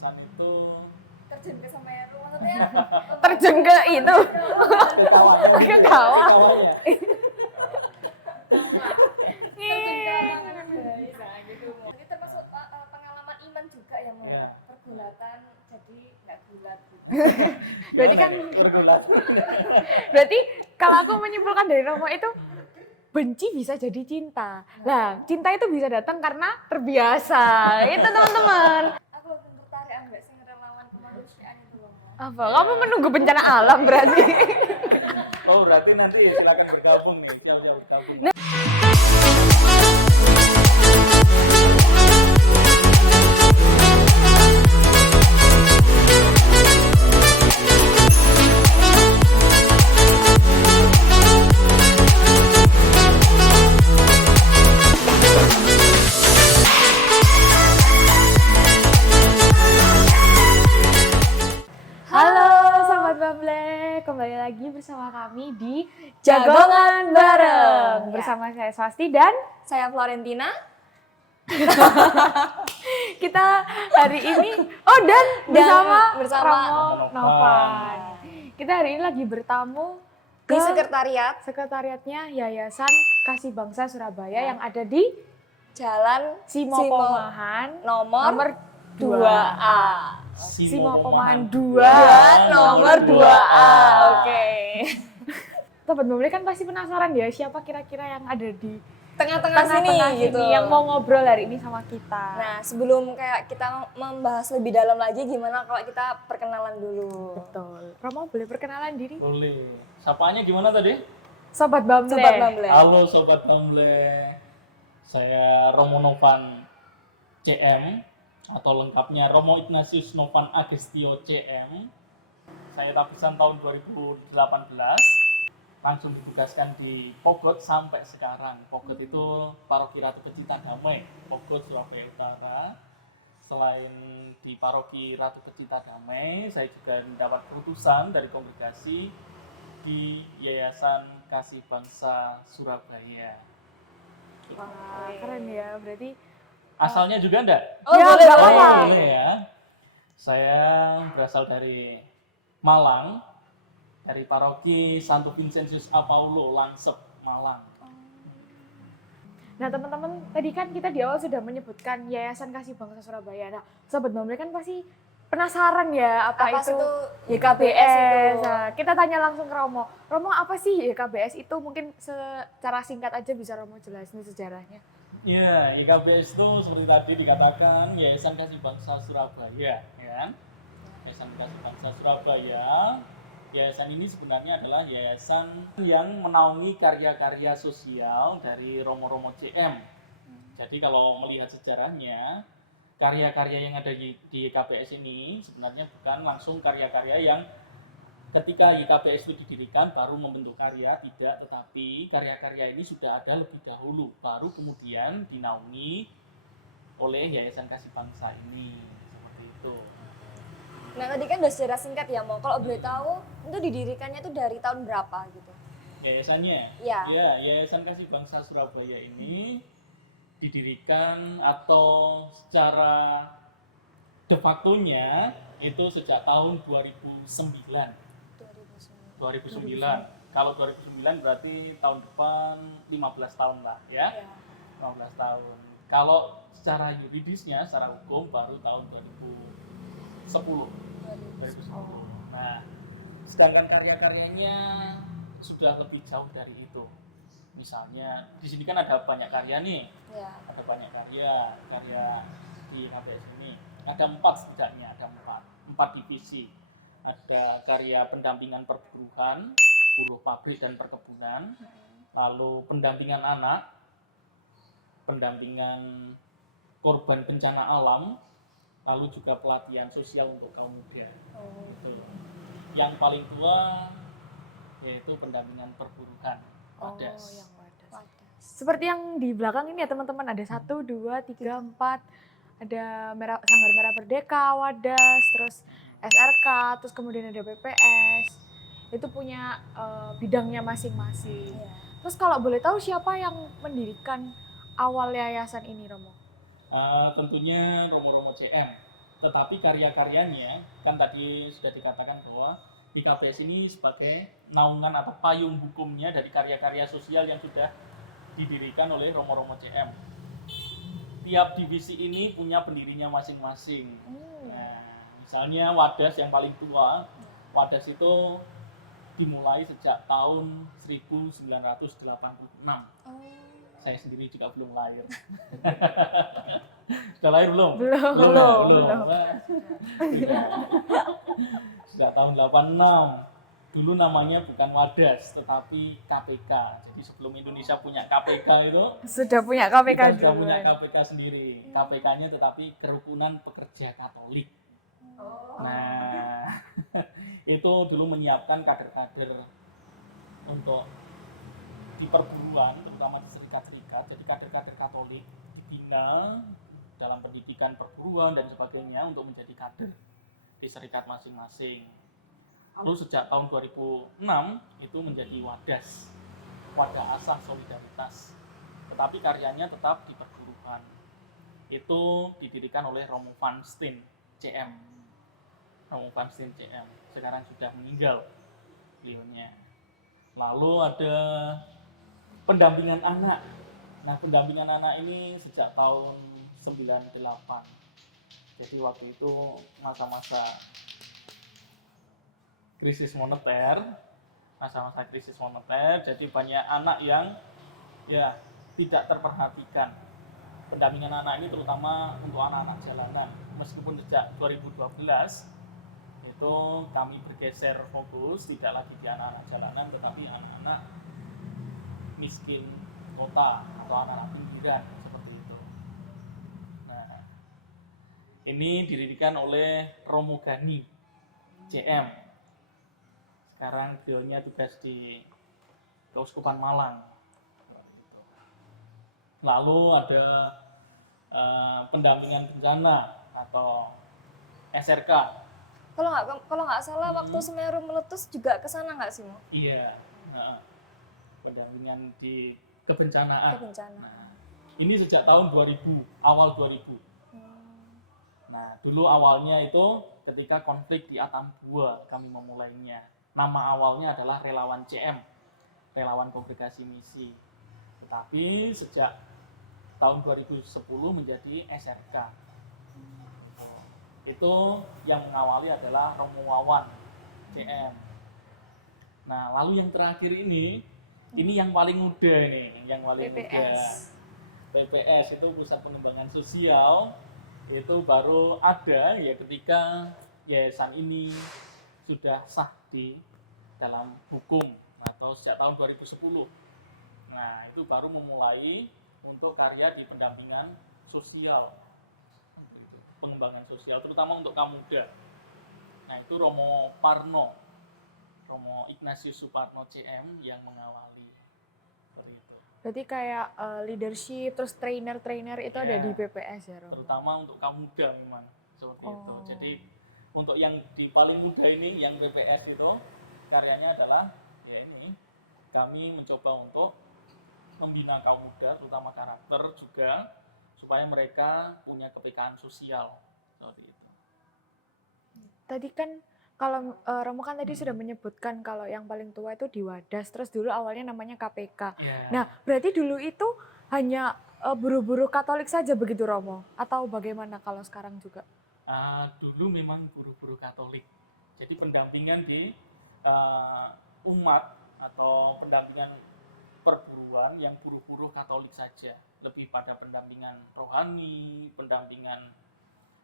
yayasan itu terjun ke Semeru maksudnya Terjun ke itu. Ke kawah. kawahnya. terjun ke lapangan guys nah gitu jadi termasuk pengalaman iman juga ya Mo Ya. pergulatan jadi nggak gulat gitu. Berarti kan Pergulat. berarti kalau aku menyimpulkan dari Romo itu benci bisa jadi cinta. Lah, cinta itu bisa datang karena terbiasa. Itu teman-teman. aku lebih tertarik ambek sing relawan kemanusiaan itu loh Mo. Apa? Kamu menunggu bencana alam berarti? Oh berarti nanti silakan bergabung nih, siap-siap bergabung. Halo Sobat Bamble, kembali lagi bersama kami di Jagongan Bareng. Bersama saya Swasti dan Saya Florentina kita hari ini, dan bersama Romo Novan. Novan. Kita hari ini lagi bertamu di ke sekretariatnya Yayasan Kasih Bangsa Surabaya yang ada di Jalan Simo Pomahan nomor 2A. 2A. Simo Pomahan 2 nomor 2A. Oke. Sobat Bamble kan pasti penasaran ya siapa kira-kira yang ada di Tengah-tengah sini tengah-tengah gitu. yang mau ngobrol hari ini sama kita. Nah, sebelum kayak kita membahas lebih dalam lagi gimana kalau kita perkenalan dulu. Betul. Romo boleh perkenalan diri? Boleh. Sapaannya gimana tadi? Sobat Bamble. Sobat Bamble. Halo Sobat Bamble. Saya Romo Novan CM atau lengkapnya Romo Ignatius Novan Agestio CM. Saya tapisan tahun 2018. Langsung ditugaskan di Pogot sampai sekarang. Pogot itu Paroki Ratu Kecita Damai, Pogot Surabaya Utara. Selain di Paroki Ratu Kecita Damai, saya juga mendapat keputusan dari kongregasi di Yayasan Kasih Bangsa Surabaya. Wah, keren ya. Berarti Asalnya juga enggak? Oh, Ya, boleh, nggak boleh. apa-apa. Boleh ya. Saya berasal dari Malang, dari Paroki Santo Vincentius Apaulo, Langsep, Malang. nah teman-teman tadi kan kita di awal sudah menyebutkan Yayasan Kasih Bangsa Surabaya. Nah, Sobat Bamble kan pasti penasaran ya apa itu YKBS. itu? Nah, kita tanya langsung ke Romo. Romo apa sih YKBS itu? Mungkin secara singkat aja bisa Romo jelasin sejarahnya. Ya, YKBS itu seperti tadi dikatakan Yayasan Kasih Bangsa Surabaya, ya. Yayasan Kasih Bangsa Surabaya. Yayasan ini sebenarnya adalah yayasan yang menaungi karya-karya sosial dari Romo-Romo CM. Jadi kalau melihat sejarahnya, karya-karya yang ada di YKBS ini sebenarnya bukan langsung karya-karya yang ketika YKBS itu didirikan baru membentuk karya, tidak, tetapi karya-karya ini sudah ada lebih dahulu, baru kemudian dinaungi oleh Yayasan Kasih Bangsa ini, seperti itu. Nah, tadi kan udah sejarah singkat ya, Mo. Kalau boleh tahu, itu didirikannya itu dari tahun berapa gitu? Yayasannya? Iya. Ya, Yayasan Kasih Bangsa Surabaya ini didirikan atau secara de facto-nya itu sejak tahun 2009. 2009. Kalau 2009 berarti tahun depan 15 tahun lah ya. Iya. 15 tahun. Kalau secara yuridisnya, secara hukum baru tahun 2010. Nah, sedangkan karya-karyanya sudah lebih jauh dari itu. Misalnya di sini kan ada banyak karya nih. Iya. Ada banyak karya di HBS ini. Ada 4 setidaknya, ada 4 divisi. Ada karya pendampingan perburuhan, buruh pabrik dan perkebunan, lalu pendampingan anak, pendampingan korban bencana alam, lalu juga pelatihan sosial untuk kaum muda. Itu. Yang paling tua yaitu pendampingan perburuhan, Wadas. yang Wadas. Seperti yang di belakang ini ya teman-teman, ada 1, 2, 3, 4. Ada Sanggar Merah Merdeka, Wadas, terus SRK, terus kemudian ada BPS. Itu punya bidangnya masing-masing. Iya. Terus kalau boleh tahu siapa yang mendirikan awal yayasan ini, Romo? Tentunya Romo-Romo CM. tetapi karya-karyanya kan tadi sudah dikatakan bahwa IKBS ini sebagai naungan atau payung hukumnya dari karya-karya sosial yang sudah didirikan oleh Romo-Romo CM. Tiap divisi ini punya pendirinya masing-masing. Nah, misalnya Wadas yang paling tua, Wadas itu dimulai sejak tahun 1986. Saya sendiri juga belum lahir. Sudah lahir belum? Belum. Sudah tahun 86. Dulu namanya bukan Wadas, tetapi KPK. Jadi sebelum Indonesia punya KPK itu, Sudah punya KPK kita sudah punya duluan. KPK sendiri. KPK-nya tetapi Kerukunan Pekerja Katolik. Nah, itu dulu menyiapkan kader-kader untuk di perguruan, terutama di serikat-serikat. Jadi kader-kader Katolik dibina dalam pendidikan perguruan dan sebagainya untuk menjadi kader di serikat masing-masing. Lalu sejak tahun 2006 itu menjadi Wadas, Wadah Asah Solidaritas. Tetapi karyanya tetap di perguruan. Itu didirikan oleh Romo Van Steen CM. Romo Van Steen CM sekarang sudah meninggal beliaunya. Lalu ada pendampingan anak. Nah, pendampingan anak ini sejak tahun 98. Jadi waktu itu masa-masa krisis moneter, jadi banyak anak yang ya tidak terperhatikan. Pendampingan anak ini terutama untuk anak-anak jalanan. Meskipun sejak 2012 itu kami bergeser fokus tidak lagi di anak-anak jalanan, tetapi anak-anak miskin kota atau anak-anak pinggiran seperti itu. Nah, ini didirikan oleh Romo Gani CM. Sekarang beliaunya tugas di Keuskupan Malang. Lalu ada pendampingan bencana atau SRK. Kalau nggak salah waktu Semeru meletus juga ke sana nggak sih, Mo? Iya, pendampingan di kebencanaan. Nah, ini sejak tahun 2000, awal 2000. Nah, dulu awalnya itu ketika konflik di Atambua kami memulainya. Nama awalnya adalah Relawan CM, Relawan Kongregasi Misi. Tetapi sejak tahun 2010 menjadi SRK. Itu yang mengawali adalah Romo Wawan CM. Nah, lalu yang terakhir ini yang paling muda ini, yang paling muda. PPS itu Pusat Pengembangan Sosial, itu baru ada ya ketika yayasan ini sudah sah di dalam hukum atau sejak tahun 2010. Nah, itu baru memulai untuk karya di pendampingan sosial, pengembangan sosial, terutama untuk kaum muda. Nah, itu Romo Parno, Romo Ignatius Suparno CM yang mengawali. Seperti itu. Berarti kayak leadership, terus trainer itu ada di PPS ya, Romo? Terutama untuk kaum muda memang, seperti itu. Jadi, untuk yang di paling muda ini, yang PPS itu, karyanya adalah, ya ini, kami mencoba untuk membina kaum muda, terutama karakter juga, supaya mereka punya kepekaan sosial, seperti itu. Tadi kan, kalau Romo kan tadi sudah menyebutkan kalau yang paling tua itu di Wadas, terus dulu awalnya namanya KPK. Nah, berarti dulu itu hanya buruh-buruh Katolik saja begitu, Romo? Atau bagaimana kalau sekarang juga? Dulu memang buruh-buruh Katolik. Jadi pendampingan di umat atau pendampingan perburuan yang buruh-buruh Katolik saja. Lebih pada pendampingan rohani, pendampingan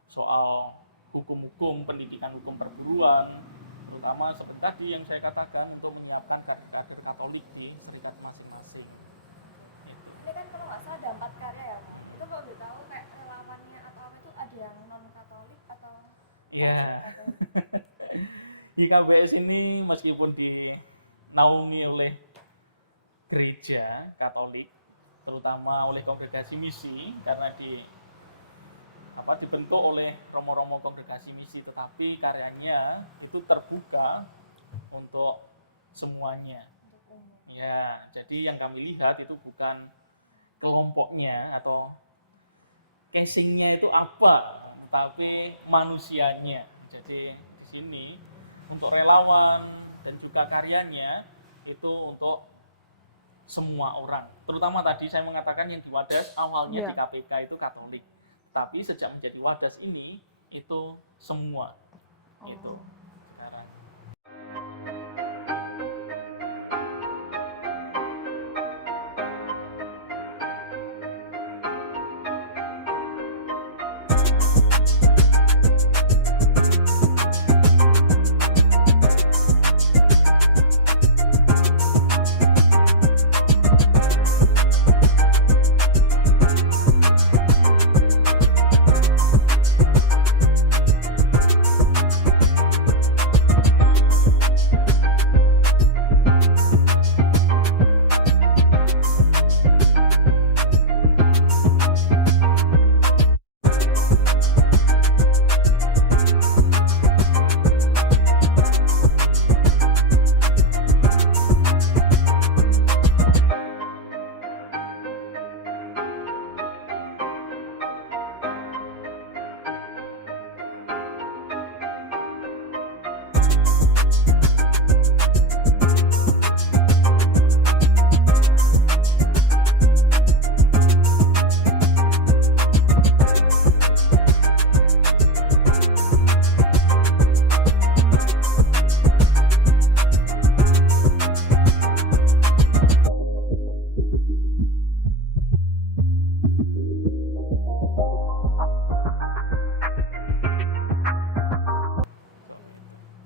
soal hukum-hukum, pendidikan hukum perburuan, terutama seperti tadi yang saya katakan untuk menyiapkan kader-kader Katolik di serikat masing-masing. Ini kan kalau nggak salah ada 4 karya ya, Mo? Itu kalau udah tahu kayak relawannya atau apa itu ada yang non-Katolik atau Katolik? IKBS ini meskipun dinaungi oleh gereja Katolik, terutama oleh Kongregasi Misi, karena dibentuk oleh romo-romo Kongregasi Misi, tetapi karyanya itu terbuka untuk semuanya. Ya, jadi yang kami lihat itu bukan kelompoknya atau casingnya itu apa, tetapi manusianya. Jadi di sini untuk relawan dan juga karyanya itu untuk semua orang. Terutama tadi saya mengatakan yang di Wadas awalnya Iya. di KPK itu Katolik, tapi sejak menjadi Wadas ini itu semua itu sekarang.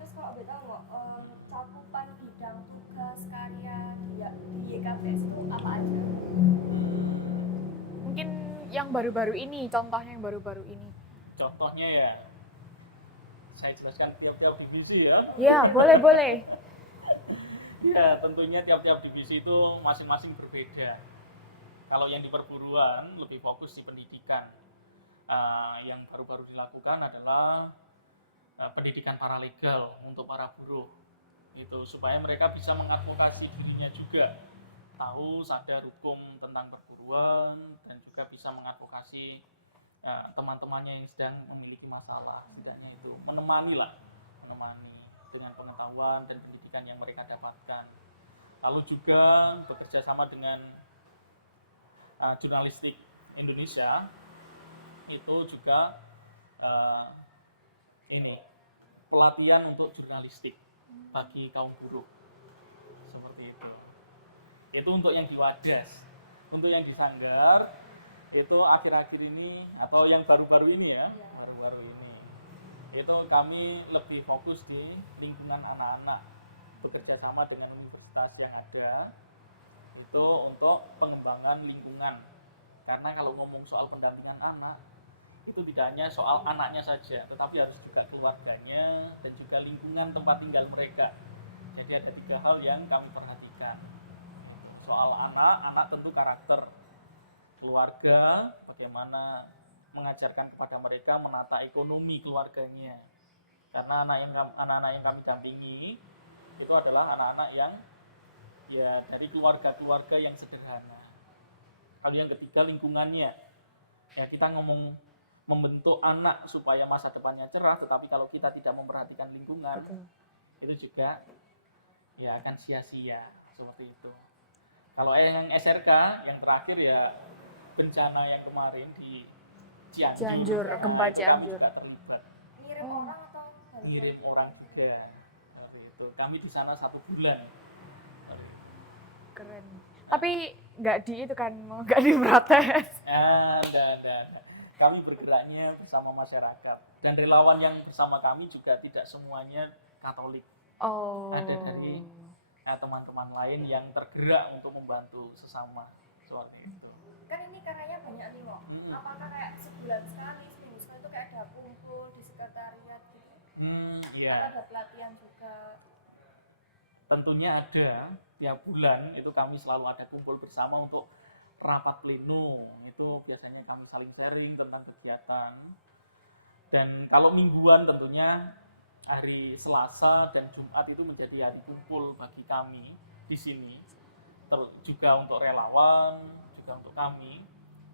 Terus kalau boleh tahu nggak, cakupan bidang tugas karya di YKBS itu apa aja? Mungkin yang baru-baru ini, contohnya yang baru-baru ini. Contohnya ya, saya jelaskan tiap-tiap divisi ya. Ya, boleh. Ya, tentunya tiap-tiap divisi itu masing-masing berbeda. Kalau yang di perburuan lebih fokus di pendidikan. Yang baru-baru dilakukan adalah pendidikan paralegal untuk para buruh. Gitu, supaya mereka bisa mengadvokasi dirinya juga, tahu sadar hukum tentang perburuan dan juga bisa mengadvokasi teman-temannya yang sedang memiliki masalah. Setidaknya itu menemani dengan pengetahuan dan pendidikan yang mereka dapatkan. Lalu juga bekerja sama dengan jurnalistik Indonesia itu juga pelatihan untuk jurnalistik bagi kaum buruh seperti itu. Itu untuk yang di Wadas. Untuk yang di Sanggar itu akhir-akhir ini atau yang baru-baru ini ya, baru-baru ini itu kami lebih fokus di lingkungan anak-anak, bekerja sama dengan universitas yang ada itu untuk pengembangan lingkungan. Karena kalau ngomong soal pendampingan anak itu tidak hanya soal anaknya saja, tetapi harus juga keluarganya dan juga lingkungan tempat tinggal mereka. Jadi ada 3 hal yang kami perhatikan. Soal anak tentu karakter, keluarga, bagaimana mengajarkan kepada mereka menata ekonomi keluarganya. Karena anak-anak yang kami dampingi itu adalah anak-anak yang ya dari keluarga-keluarga yang sederhana. Kalau yang ketiga lingkungannya, ya kita ngomong membentuk anak supaya masa depannya cerah, tetapi kalau kita tidak memperhatikan lingkungan, Betul. itu juga ya akan sia-sia seperti itu. Kalau yang SRK yang terakhir ya bencana yang kemarin di Cianjur, gempa itu kami Cianjur. juga terlibat, Ngirim orang atau ngirim orang juga seperti itu. Kami di sana 1 bulan. Keren. Tapi nggak diprotes. Enggak. Kami bergeraknya bersama masyarakat dan relawan yang bersama kami juga tidak semuanya Katolik. Oh. Ada dari teman-teman lain yang tergerak untuk membantu sesama seperti itu. kan ini karyanya banyak nih kok. Apakah kayak sebulan sekali, seminggu sekali itu kayak ada kumpul di sekretariat gitu? Iya. Atau ada pelatihan juga? Tentunya ada, tiap bulan itu kami selalu ada kumpul bersama untuk rapat pleno. Itu biasanya kami saling sharing tentang kegiatan. Dan kalau mingguan tentunya hari Selasa dan Jumat itu menjadi hari kumpul bagi kami di sini. Juga untuk relawan, juga untuk kami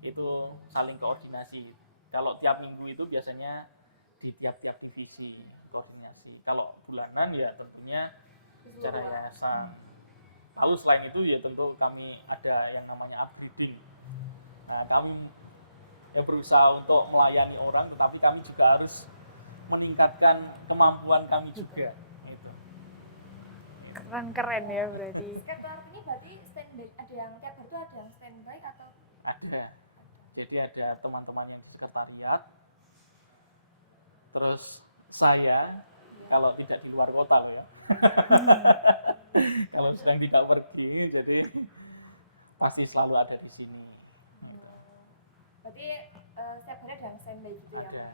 itu saling koordinasi. Kalau tiap minggu itu biasanya di tiap-tiap divisi koordinasi. Kalau bulanan ya tentunya secara yayasan. Lalu selain itu ya tentu kami ada yang namanya upgrading. Nah, kami ya berusaha untuk melayani orang, tetapi kami juga harus meningkatkan kemampuan kami juga. Gitu. Keren-keren ya berarti. Skatepark ini berarti standby, ada yang tiap hari itu ada yang standby atau Ada. Jadi ada teman-teman yang di sekretariat. Terus saya kalau tidak di luar kota ya. Kalau sedang tidak pergi, jadi pasti selalu ada di sini. berarti setiap hari ada yang standby gitu ya? Ada.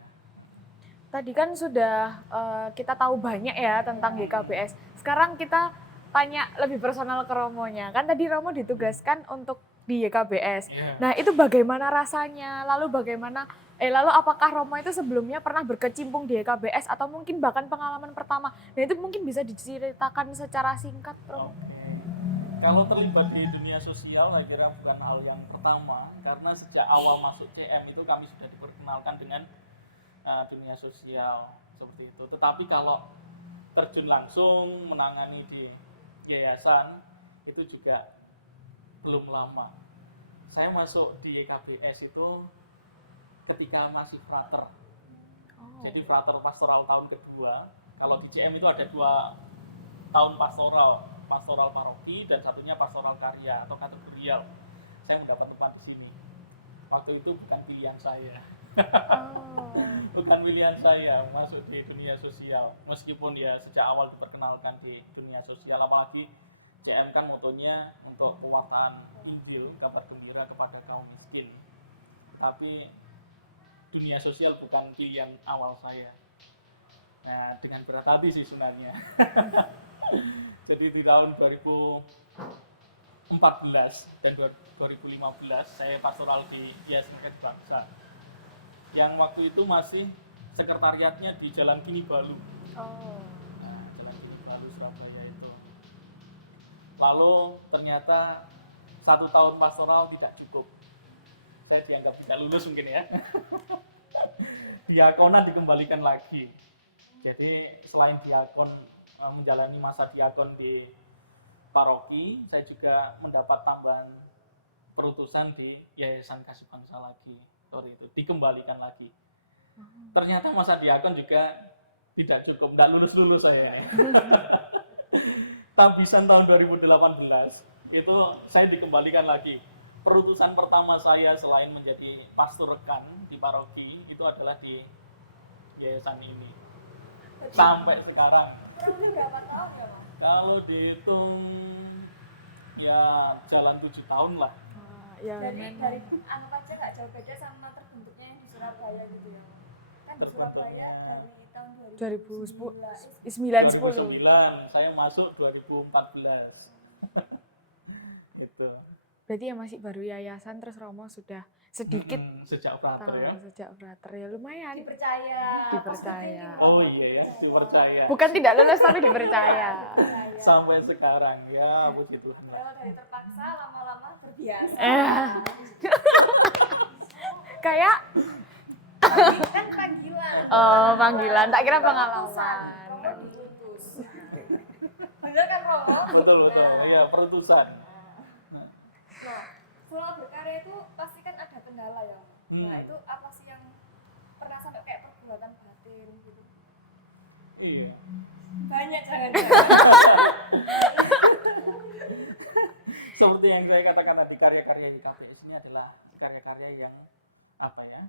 Tadi kan sudah kita tahu banyak ya tentang YKBS. Sekarang kita tanya lebih personal ke Romonya. Kan tadi Romo ditugaskan untuk di YKBS. Yeah. Nah, itu bagaimana rasanya? Lalu apakah Romo itu sebelumnya pernah berkecimpung di YKBS atau mungkin bahkan pengalaman pertama? Nah, itu mungkin bisa diceritakan secara singkat, Romo. Oke. Kalau terlibat di dunia sosial, saya kira bukan hal yang pertama, karena sejak awal masuk CM itu kami sudah diperkenalkan dengan dunia sosial seperti itu. Tetapi kalau terjun langsung menangani di yayasan itu juga belum lama. Saya masuk di YKBS itu ketika masih frater. Jadi frater pastoral tahun kedua. Kalau di CM itu ada 2 tahun pastoral paroki dan satunya pastoral karya atau kategorial. Saya mendapat tempat di sini. Waktu itu bukan pilihan saya. Bukan pilihan saya masuk di dunia sosial. Meskipun ya sejak awal diperkenalkan di dunia sosial, apalagi CM kan motonya untuk kekuatan Injil, kabar gembira kepada kaum miskin. Tapi dunia sosial bukan pilihan awal saya. Nah, dengan berat hati sih sebenarnya. Jadi di tahun 2014 dan 2015 saya pastoral di Yayasan Rakyat Bangsa. Yang waktu itu masih sekretariatnya di Jalan Kini Balu. Nah, Jalan Kini Balu Surabaya itu. Lalu ternyata 1 tahun pastoral tidak cukup. Saya dianggap tidak lulus mungkin ya. Diakonan dikembalikan lagi. Jadi selain diakon menjalani masa diakon di paroki, saya juga mendapat tambahan perutusan di Yayasan Kasih Bangsa lagi. Sorry itu dikembalikan lagi. Ternyata masa diakon juga tidak cukup, tidak lulus saya. Tampisan tahun 2018 itu saya dikembalikan lagi. Perutusan pertama saya selain menjadi pastor rekan di paroki itu adalah di yayasan ini. Sampai sekarang. Kurang lebih berapa tahun ya, Mas? Kalau dihitung ya jalan 7 tahun lah. Dari anggap aja nggak jauh beda sama terbentuknya yang di Surabaya gitu ya, Mas? Kan di Surabaya dari tahun 2009. Saya masuk 2014. Itu. Berarti ya masih baru yayasan, terus Romo sudah sedikit sejak frater ya. Sejak frater ya lumayan. Dipercaya. Oh iya ya, dipercaya. Bukan tidak lulus tapi dipercaya. Sampai sekarang ya, puji Tuhan. Kalau dari terpaksa lama-lama terbiasa. Kayak Kan panggilan. oh panggilan, tak kira pengalaman. Romo diutus. Bener kan Romo? Betul, iya perutusan. Nah, selama berkarya itu pasti kan ada kendala ya. Nah, itu apa sih yang pernah sampai kayak pergulatan batin gitu? Iya. Banyak jangan. Seperti yang saya katakan tadi, karya-karya di KPS ini adalah karya-karya yang apa ya?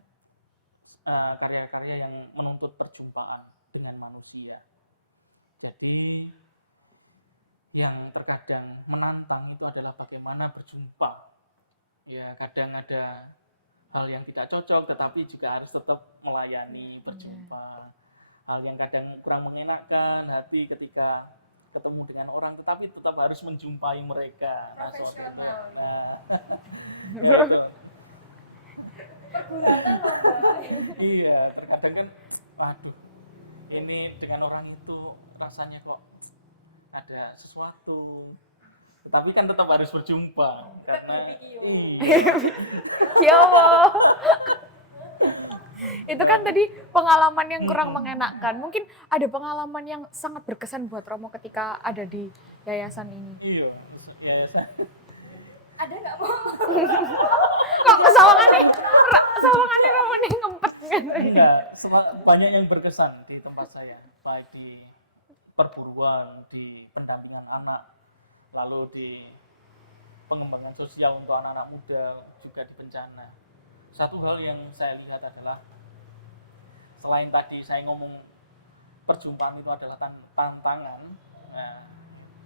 Karya-karya yang menuntut perjumpaan dengan manusia. Jadi yang terkadang menantang itu adalah bagaimana berjumpa. Ya, kadang ada hal yang tidak cocok, tetapi juga harus tetap melayani, berjumpa. Hal yang kadang kurang mengenakan hati ketika ketemu dengan orang, tetapi tetap harus menjumpai mereka. Profesional. Pergulatan iya, terkadang kan, waduh, ini dengan orang itu rasanya kok ada sesuatu. Tapi kan tetap harus berjumpa karena Ya Allah. Itu kan tadi pengalaman yang kurang mengenakan. Mungkin ada pengalaman yang sangat berkesan buat Romo ketika ada di yayasan ini. Iya, yayasan. Ada nggak mau? Kok sawangannya Romo nih ngempet kan? Enggak, banyak yang berkesan di tempat saya, baik di perburuan, di pendampingan anak, lalu di pengembangan sosial untuk anak-anak muda, juga di bencana. Satu hal yang saya lihat adalah, selain tadi saya ngomong perjumpaan itu adalah tantangan, nah,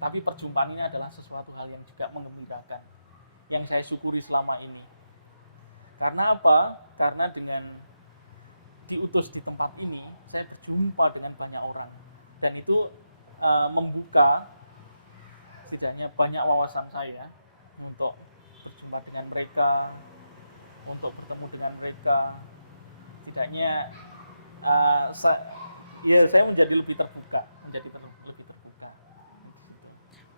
tapi perjumpaan ini adalah sesuatu hal yang juga menggembirakan, yang saya syukuri selama ini. Karena apa? Karena dengan diutus di tempat ini, saya berjumpa dengan banyak orang, dan itu membuka setidaknya banyak wawasan saya untuk berjumpa dengan mereka, untuk bertemu dengan mereka. Setidaknya saya menjadi lebih terbuka, lebih terbuka.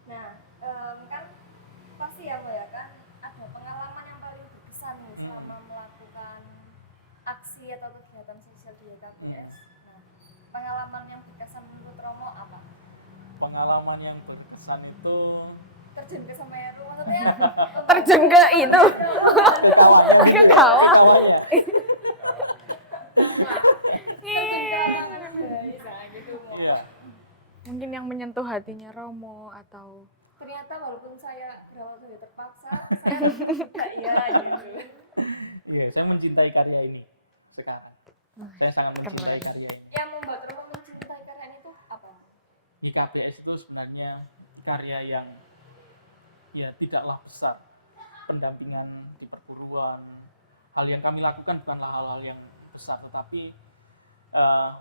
Nah, kan pasti ya Mbak ya kan ada pengalaman yang paling berkesan nih selama melakukan aksi atau kegiatan sosial di YKBS. Nah, pengalaman yang berkesan menurut Romo apa? Pengalaman yang berkesan itu Terjun ke Semeru maksudnya? Terjun ke itu. Ke kawah. ya. Terjun ke lapangan guys, nah gitu Mo. Iya. Mungkin yang menyentuh hatinya Romo atau Ternyata walaupun saya berawal dari terpaksa, saya juga ya gitu. Iya, saya mencintai karya ini sekarang. Saya sangat mencintai karya ini. Yang membuat Romo mencintai karya itu apa? YKBS itu sebenarnya karya yang ya tidaklah besar. Pendampingan di perguruan, hal yang kami lakukan bukanlah hal-hal yang besar, tetapi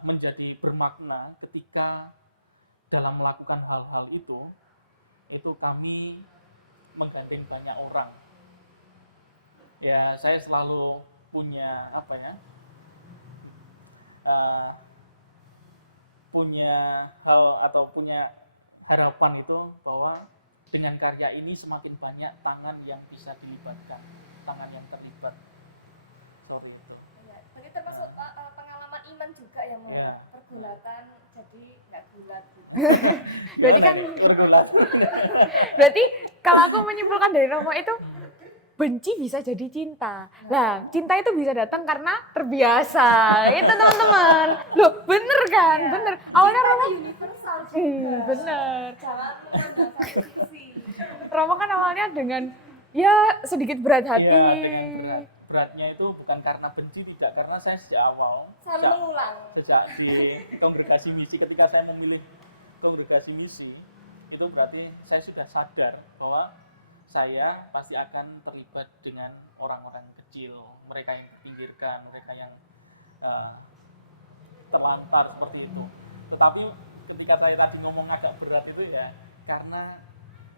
menjadi bermakna ketika dalam melakukan hal-hal itu kami menggandeng banyak orang. Ya, saya selalu punya punya hal atau punya harapan itu bahwa dengan karya ini semakin banyak tangan yang bisa dilibatkan, tangan yang terlibat. Sorry. Ya, berarti termasuk pengalaman iman juga ya Mo. Ya. Pergulatan jadi nggak gulat gitu. Berarti kan Bergulat. berarti kalau aku menyimpulkan dari Romo itu benci bisa jadi cinta. Lah, cinta itu bisa datang karena terbiasa. Itu teman-teman. Loh, bener kan? Ya. Bener. Awalnya Cinta Romo universal juga. bener. Jangan memandang satu sisi. Romo kan awalnya dengan ya sedikit berat hati. Iya, dengan berat. Beratnya itu bukan karena benci, tidak, karena saya sejak awal, Selalu mengulang. sejak di kongregasi misi, ketika saya memilih kongregasi misi, itu berarti saya sudah sadar bahwa saya pasti akan terlibat dengan orang-orang kecil, mereka yang dipinggirkan, mereka yang terlantar seperti itu. Tetapi ketika saya tadi ngomong agak berat itu ya karena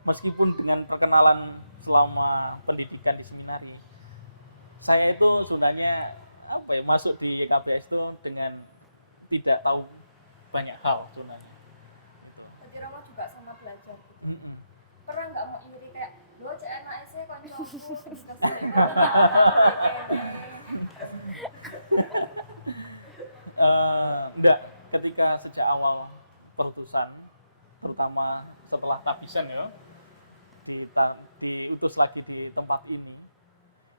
meskipun dengan perkenalan selama pendidikan di seminari, saya itu sebenarnya masuk di YKBS itu dengan tidak tahu banyak hal sebenarnya. Jadi Romo juga sama belajar gitu. Pernah nggak mau iri kayak lo cek enak sih kancaku bisa sering Enggak, ketika sejak awal perutusan, terutama setelah tabisan ya, diutus lagi di tempat ini,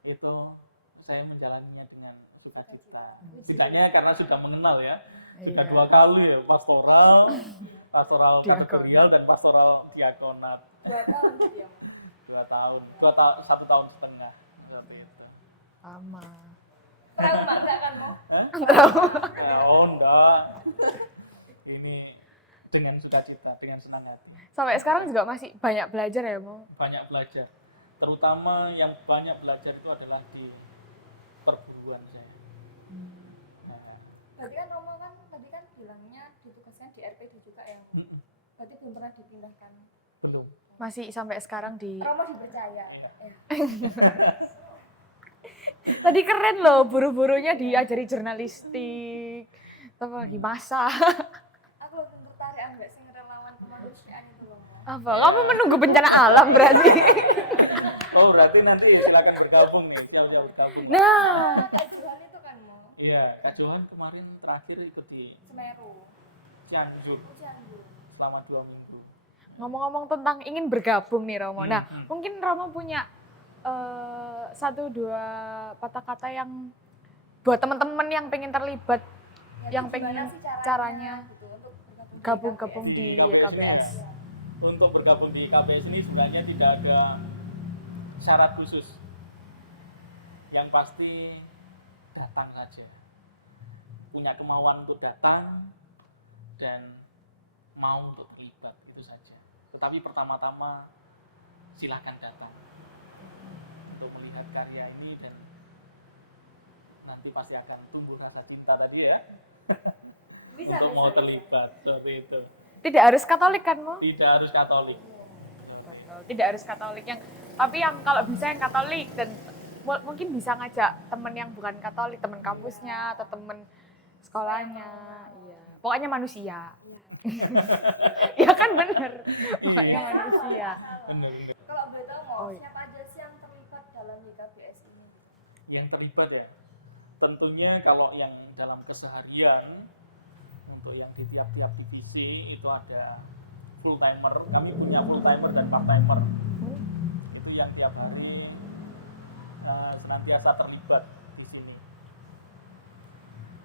itu saya menjalaninya dengan sukacita. Tidaknya karena sudah mengenal ya, sudah 2 kali ya, pastoral kategorial dan pastoral diakonat. 2 tahun gitu ya. 2 tahun, 1 tahun setengah seperti itu. Sama. Trauma enggak kan Mo? Ya, enggak. Ini dengan sukacita, dengan senang hati. Sampai sekarang juga masih banyak belajar ya, Mo? Banyak belajar. Terutama yang banyak belajar itu adalah di perguruan saya. Nah, Berarti kan Romo kan tadi kan bilangnya ditugaskan di RPD juga ya. Berarti belum pernah dipindahkan. belum. Masih sampai sekarang di... Romo dipercaya. Ya. Tadi keren loh, buru-burunya diajari jurnalistik. Apa lagi masak. Aku lebih tertarik ambek sing relawan kemanusiaan itu loh. Mo. Apa? Kamu menunggu bencana alam berarti? Oh, berarti nanti silakan bergabung nih, siap-siap bergabung. Nah, Kak Johan itu kan Mo. Iya, Kak Johan kemarin terakhir ikut di Semeru, Cianjur Cianjur. selama 2 minggu. Ngomong-ngomong tentang ingin bergabung nih Romo. Nah, Hmm. mungkin Romo punya 1-2 patah kata yang buat teman-teman yang pengen terlibat, yang Gimana pengen sih caranya gitu untuk gabung di di KBS KBS. ini ya. Untuk bergabung di KBS ini sebenarnya tidak ada syarat khusus. Yang pasti datang saja. Punya kemauan untuk datang dan mau untuk terlibat, itu saja. Tetapi pertama-tama silahkan datang untuk melihat karya ini dan nanti pasti akan tumbuh rasa cinta tadi ya. Bisa, untuk mau bisa. terlibat seperti itu. Tidak harus Katolik kan, Mo? Tidak harus Katolik. Tidak harus Katolik tapi yang kalau bisa yang Katolik dan mungkin bisa ngajak temen yang bukan Katolik, temen kampusnya atau temen sekolahnya. Iya. Pokoknya manusia. Iya. Ya kan bener. Pokoknya Iya. manusia. Benar. Kalau boleh tahu mau Oh, iya. siapa aja sih yang terlibat dalam YKBS ini? Yang terlibat ya, tentunya kalau yang dalam keseharian untuk yang di tiap-tiap divisi itu ada full timer. Kami punya full timer dan part timer. Itu yang tiap hari senantiasa terlibat di sini.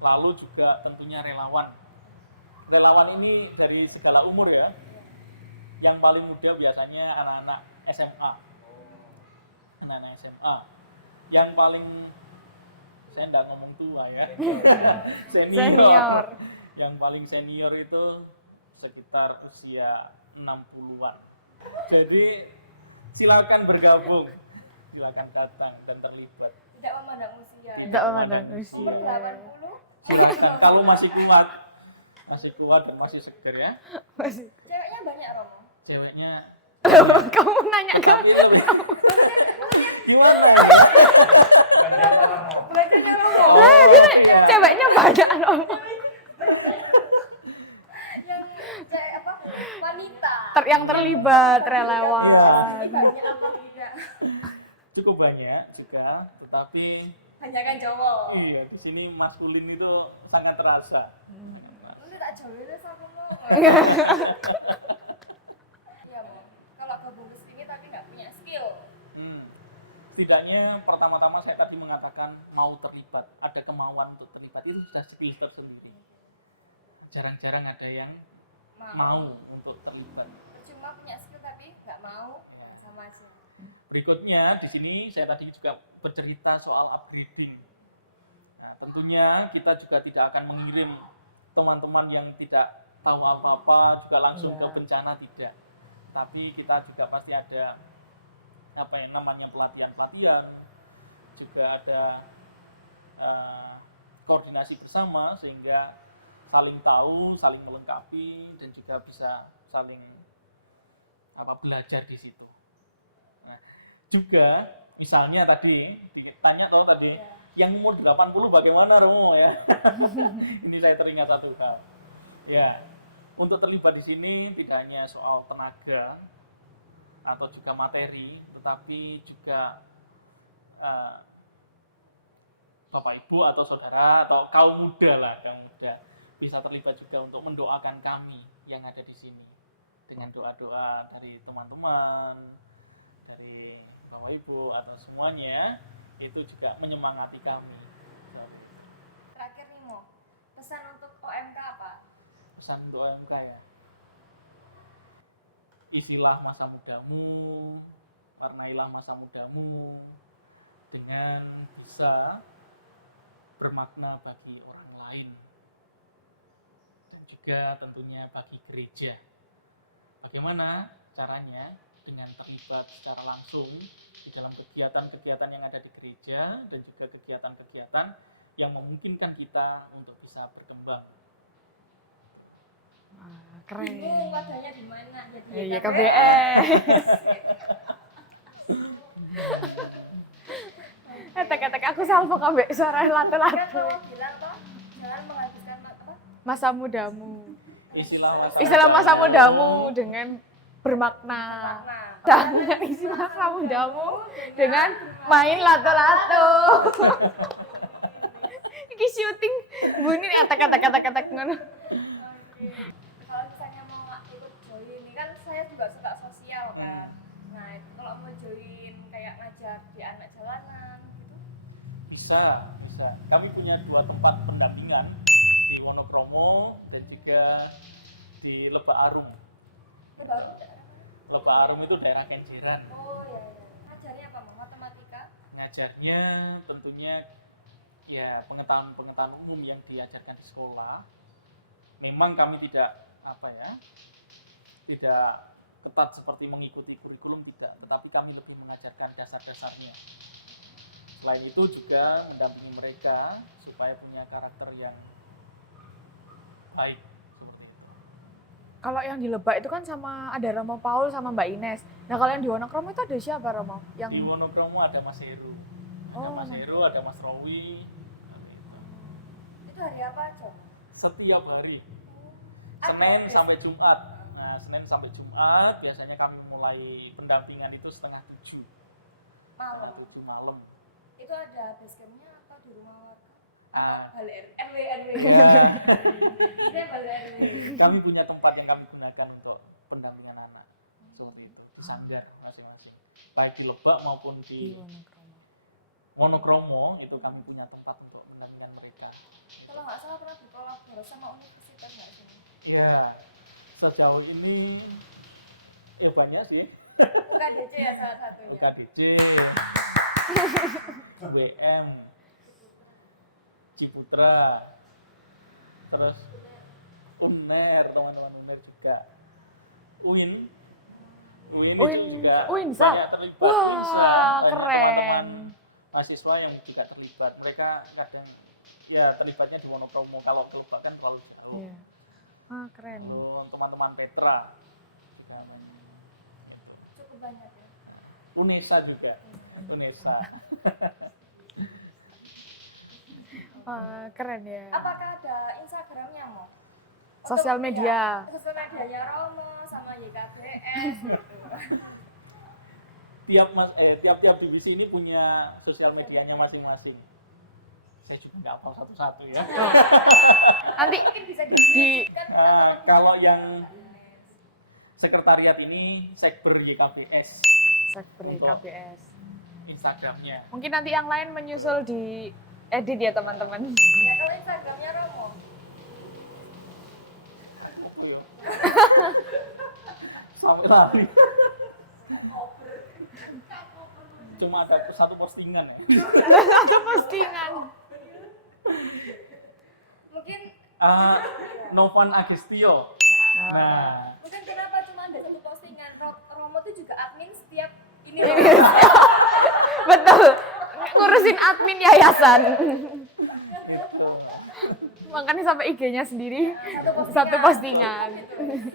Lalu juga tentunya relawan. Relawan ini dari segala umur ya. Yang paling muda biasanya anak-anak SMA. Anak-anak SMA. Yang paling, saya enggak ngomong tua ya. Senior. Yang paling senior itu sekitar usia 60-an. Jadi silakan bergabung, silakan datang dan terlibat. Tidak memandang usia. Tidak memandang Umur usia. 80. Silakan kalau masih kuat dan masih seger ya. Masih. Ceweknya banyak Romo. Ceweknya Kamu nanya ke tapi lebih gimana ya? Belajarnya Romo. Lah, dia ceweknya banyak Romo. Yang cewek apa? Wanita. Yang terlibat Iya. relawan. Ini banyak apa tidak? Cukup banyak juga, tetapi Hanya kan cowok. iya di sini maskulin itu sangat terasa. Lu tak jauh itu sama mau. Iya Mo. Kalau gabung ke sini tapi nggak punya skill. Setidaknya pertama-tama saya tadi mengatakan mau terlibat, ada kemauan untuk terlibat, itu sudah skill tersendiri. Jarang-jarang ada yang mau untuk terlibat. Cuma punya skill tapi nggak mau, ya, sama aja. Berikutnya di sini saya tadi juga bercerita soal upgrading. Nah, tentunya kita juga tidak akan mengirim teman-teman yang tidak tahu apa-apa juga langsung Iya. ke bencana, tidak. Tapi kita juga pasti ada apa yang namanya pelatihan-pelatihan, juga ada koordinasi bersama sehingga saling tahu, saling melengkapi dan juga bisa saling belajar di situ. Nah, juga misalnya tadi ditanya tadi Iya. yang umur 80 bagaimana Romo ya? Ini saya teringat satu hal. Ya, untuk terlibat di sini tidak hanya soal tenaga atau juga materi, tetapi juga Bapak Ibu atau saudara atau kaum muda bisa terlibat juga untuk mendoakan kami yang ada di sini dengan doa-doa dari teman-teman, dari Bapak Ibu atau semuanya, itu juga menyemangati kami. Terakhir nih Mo, pesan untuk OMK apa? Pesan untuk OMK ya, isilah masa mudamu, warnailah masa mudamu dengan bisa bermakna bagi orang lain dan juga tentunya bagi gereja. Bagaimana caranya? Dengan terlibat secara langsung di dalam kegiatan-kegiatan yang ada di gereja dan juga kegiatan-kegiatan yang memungkinkan kita untuk bisa berkembang. Keren. Bingung wadahnya di mana? Jadi Iya KBS. Tek-tek aku salvo kabeh suara Kan lato-lato. Romo bilang toh, jangan menghabiskan apa? Masa mudamu. Istilah Masa mudamu dengan bermakna. Makna. Jangan isi masa mudamu dengan main lato-lato. Iki syuting bunyi etek ngono. Oke. Kalau misalnya mau ikut join ini kan saya juga suka sosial kan. Nah, itu kalau mau join kayak ngajar di anak jalanan gitu. Bisa. Kami punya 2 tempat pendampingan di Wonokromo dan juga di Lebak Arum. Itu baru daerah mana? Lebak Arum itu daerah Kenjeran. Oh iya. Ngajarnya apa, Mang? Matematika? Ngajarnya tentunya ya pengetahuan umum yang diajarkan di sekolah. Memang kami tidak tidak ketat seperti mengikuti kurikulum, tidak, tetapi kami lebih mengajarkan dasar-dasarnya. Selain itu juga mendampingi mereka supaya punya karakter yang baik seperti itu. Kalau yang di Lebak itu kan sama ada Romo Paul sama Mbak Ines. Nah, kalau yang di Wonokromo itu ada siapa, Romo? Di Wonokromo ada Mas Heru, ada Oh, Mas Heru, ada Mas Rowi. Itu hari apa aja? Setiap hari, Ada Senin base- sampai Jumat. Nah, Senin sampai Jumat biasanya kami mulai pendampingan itu setengah 7 malam. malam. Itu ada base campnya atau di rumah warga? Ah. Atau balai RW? Ya, Saya balai RW. kami punya tempat yang kami gunakan untuk pendampingan anak. Seperti itu, di sanggar masing-masing. Baik di Lebak maupun di di Wonokromo. Wonokromo itu kami punya tempat untuk pendampingan mereka. Kalau nggak salah pernah berkolaborasi sama universitas nggak sih? Ya, sejauh ini ya banyak sih. UKDC ya salah satunya. UKDC, UBM, Ciputra, terus UNER, teman-teman UNER juga, UIN juga Uinsa? banyak terlibat. Wah, Uinsa, banyak keren. teman-teman mahasiswa yang juga terlibat. Mereka kadang ya terlibatnya di Wonokromo, kalau Lebak kan kalau jauh. Iya. Ah, keren. Lalu teman-teman Petra, dan Cukup banyak ya. UNESA juga, UNESA. Wah, keren ya. Apakah ada Instagramnya Mo? Sosial Untuk- media. ya, sosial medianya Romo sama YKBS gitu. Tiap divisi ini punya sosial medianya masing-masing. Saya juga nggak hafal satu-satu ya. Nanti Mungkin bisa di didistribusikan ke Ah, teman-teman kalau di yang YKBS. sekretariat ini Sekber YKBS Sekbri Untuk- KBS. Instagramnya. Mungkin nanti yang lain menyusul di edit ya, teman-teman. Ya kalau Instagramnya Romo. Sampai lari. Cuma ada satu postingan ya. Satu postingan. Mungkin Novan Agestio. Nah, mungkin kenapa cuma ada satu postingan. Romo tuh juga admin setiap ini. Betul. Ngurusin admin yayasan. gitu. Makanya sampai IG-nya sendiri Satu satu postingan. Gitu.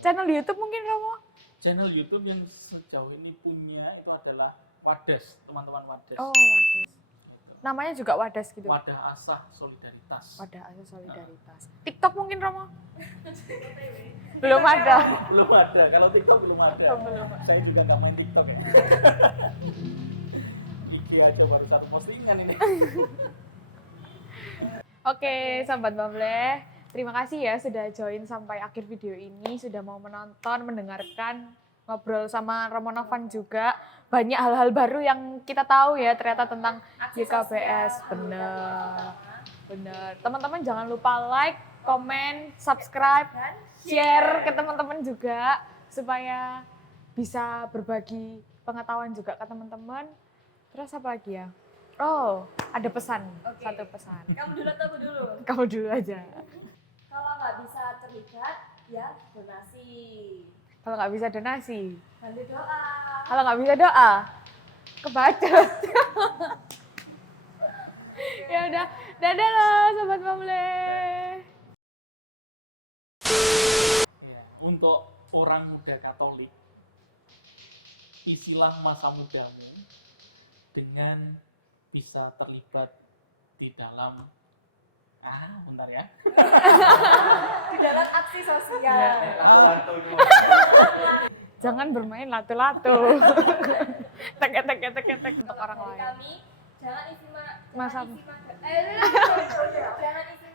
Channel di YouTube mungkin, Romo? Channel YouTube yang sejauh ini punya itu adalah Wadas, teman-teman Wadas. Oh, Wadas. Namanya juga Wadas gitu. Wadah Asah Solidaritas. Wadah Asal Solidaritas. TikTok mungkin, Romo? Belum ada. Belum ada, kalau TikTok belum ada. Oh, belum. Saya juga nggak main TikTok ya. IG aja baru satu postingan ini. Oke, sahabat Bamble. Terima kasih ya sudah join sampai akhir video ini, sudah mau menonton, mendengarkan, ngobrol sama Romo Novan juga. Banyak hal-hal baru yang kita tahu ya ternyata tentang Aksi YKBS. sosial, Bener, bener. Teman-teman jangan lupa like, komen, subscribe, dan share ke teman-teman juga supaya bisa berbagi pengetahuan juga ke teman-teman. Terus apa lagi ya? Oh, ada pesan, Oke. satu pesan. kamu dulu atau aku dulu? Kamu dulu aja. Kalau nggak bisa terlibat, ya donasi. Kalau nggak bisa donasi, Bantu doa. kalau nggak bisa doa, kebacot. Ya udah, dadah loh sobat Bamble. Ya, untuk orang muda Katolik, isilah masa mudamu dengan bisa terlibat di dalam bentar ya. Di dalam aksi sosial. Iya. Jangan bermain latu-latu. Tek untuk orang Dari lain. kami jangan isi Masa- jangan isi